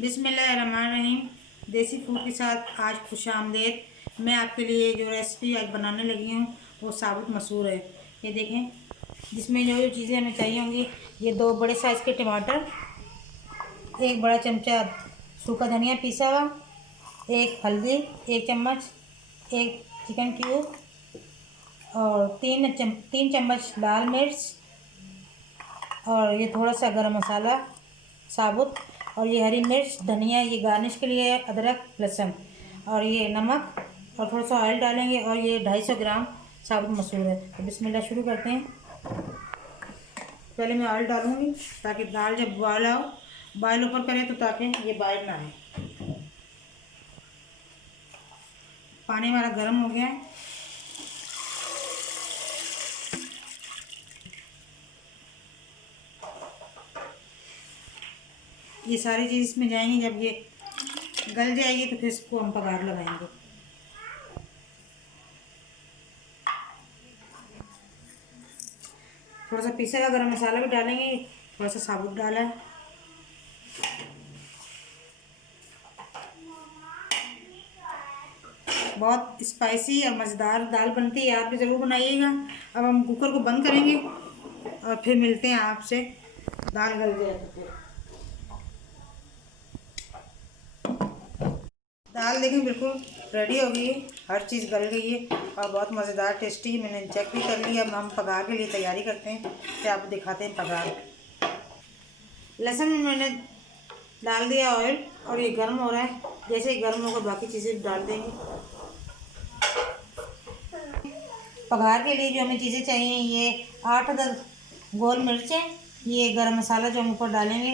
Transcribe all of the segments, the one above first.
बिस्मिल्लाहिर्रहमानिर्रहीम। देसी फूड के साथ आज खुशामदीद। मैं आपके लिए जो रेसिपी आज बनाने लगी हूँ वो साबुत मसूर है। ये देखें, जिसमें जो जो चीज़ें हमें चाहिए होंगी, ये 2 बड़े साइज़ के टमाटर, 1 बड़ा चमचा सूखा धनिया पीसा हुआ, 1 हल्दी 1 चम्मच, 1 चिकन क्यूब और 3 चम्मच लाल मिर्च, और ये थोड़ा सा गरम मसाला साबुत, और ये हरी मिर्च धनिया, ये गार्निश के लिए अदरक लहसुन, और ये नमक, और थोड़ा सा ऑयल डालेंगे, और ये 250 ग्राम साबुत मसूर है। तो बिस्मिल्लाह शुरू करते हैं। पहले मैं ऑयल डालूंगी ताकि दाल जब बॉयल ऊपर करे तो ताकि ये बॉयल ना आए। पानी हमारा गर्म हो गया है। ये सारी चीज़ इसमें जाएंगी, जब ये गल जाएगी तो फिर इसको हम पगार लगाएंगे। थोड़ा सा पीसा हुआ गरम मसाला भी डालेंगे, थोड़ा सा साबुत डाला है। बहुत स्पाइसी और मज़ेदार दाल बनती है, आप भी ज़रूर बनाइएगा। अब हम कुकर को बंद करेंगे और फिर मिलते हैं आपसे। दाल गल जाए तो फिर दाल देखें बिल्कुल रेडी हो गई है, हर चीज़ गल गई है और बहुत मज़ेदार टेस्टी है। मैंने चेक भी कर लिया। अब हम पगार के लिए तैयारी करते हैं, फिर आपको दिखाते हैं पगार। लहसुन में मैंने डाल दिया ऑयल, और ये गर्म हो रहा है। जैसे ही गर्म होगा बाकी चीज़ें डाल देंगे। पघार के लिए जो हमें चीज़ें चाहिए, ये 8-10 गोल मिर्चें, ये गरम मसाला जो हम ऊपर डालेंगे,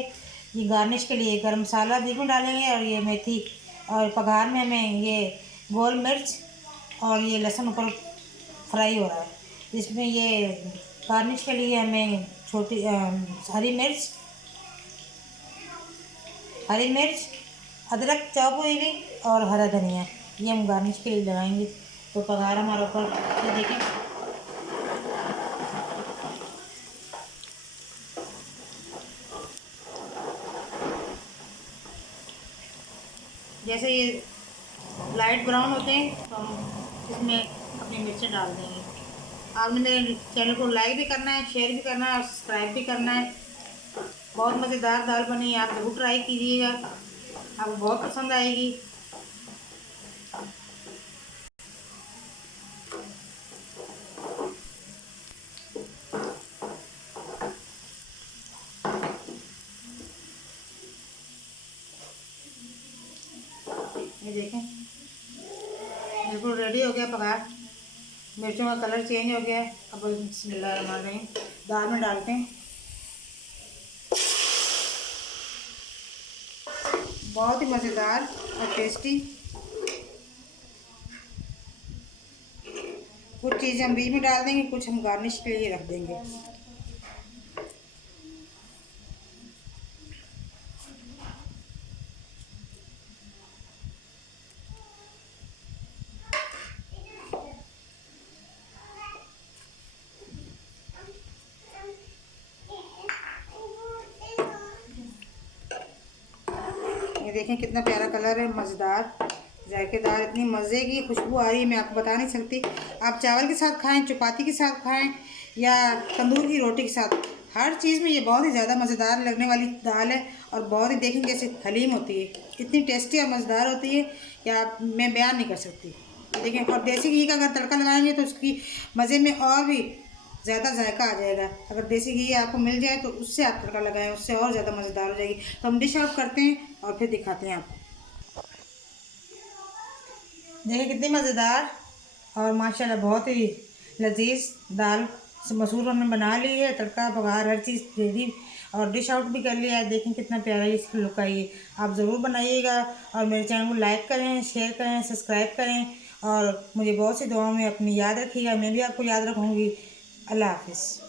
ये गार्निश के लिए गरम मसाला बीच में डालेंगे, और ये मेथी, और पघार में हमें ये गोल मिर्च और ये लहसुन ऊपर फ्राई हो रहा है। इसमें ये गार्निश के लिए हमें छोटी हरी मिर्च अदरक चॉप हुई हुई और हरा धनिया, ये हम गार्निश के लिए लगाएंगे। तो पघार हमारे ऊपर, ये देखें जैसे ये लाइट ब्राउन होते हैं तो हम इसमें अपनी मिर्चें डाल देंगे। आपने मेरे चैनल को लाइक भी करना है, शेयर भी करना है और सब्सक्राइब भी करना है। बहुत मज़ेदार दाल बनी है, आप ज़रूर ट्राई कीजिएगा, आपको बहुत पसंद आएगी। ये देखें बिल्कुल रेडी हो गया पगार। मिर्चों का कलर चेंज हो गया है। अब बिस्मिल्लाहिर्रहमानिर्रहीम दाल में डालते हैं। बहुत ही मज़ेदार और टेस्टी। कुछ चीज़ें हम बीच में डाल देंगे, कुछ हम गार्निश के लिए रख देंगे। ये देखें कितना प्यारा कलर है, मज़ेदार जायकेदार, इतनी मज़े की खुशबू आ रही है, मैं आपको बता नहीं सकती। आप चावल के साथ खाएं, चपाती के साथ खाएं या तंदूर की रोटी के साथ, हर चीज़ में ये बहुत ही ज़्यादा मज़ेदार लगने वाली दाल है। और बहुत ही देखें जैसे हलीम होती है, इतनी टेस्टी और मज़ेदार होती है कि मैं बयान नहीं कर सकती। देखें, और देसी घी का अगर तड़का लगाएंगे तो उसकी मज़े में और भी ज़्यादा जायका आ जाएगा। अगर देसी घी आपको मिल जाए तो उससे आप तड़का लगाएं, उससे और ज़्यादा मज़ेदार हो जाएगी। तो हम डिश आउट करते हैं और फिर दिखाते हैं आपको। देखिए कितनी मज़ेदार और माशाल्लाह बहुत ही लजीज दाल मसूर हमने बना ली है। तड़का पघार हर चीज़ रेडी और डिश आउट भी कर लिया है। देखें कितना प्यारा इसकी लुक आई है। आप ज़रूर बनाइएगा और मेरे चैनल को लाइक करें, शेयर करें, सब्सक्राइब करें, और मुझे बहुत सी दुआओं में अपनी याद रखिएगा। मैं भी आपको याद रखूँगी। अल्लाह हाफिज़।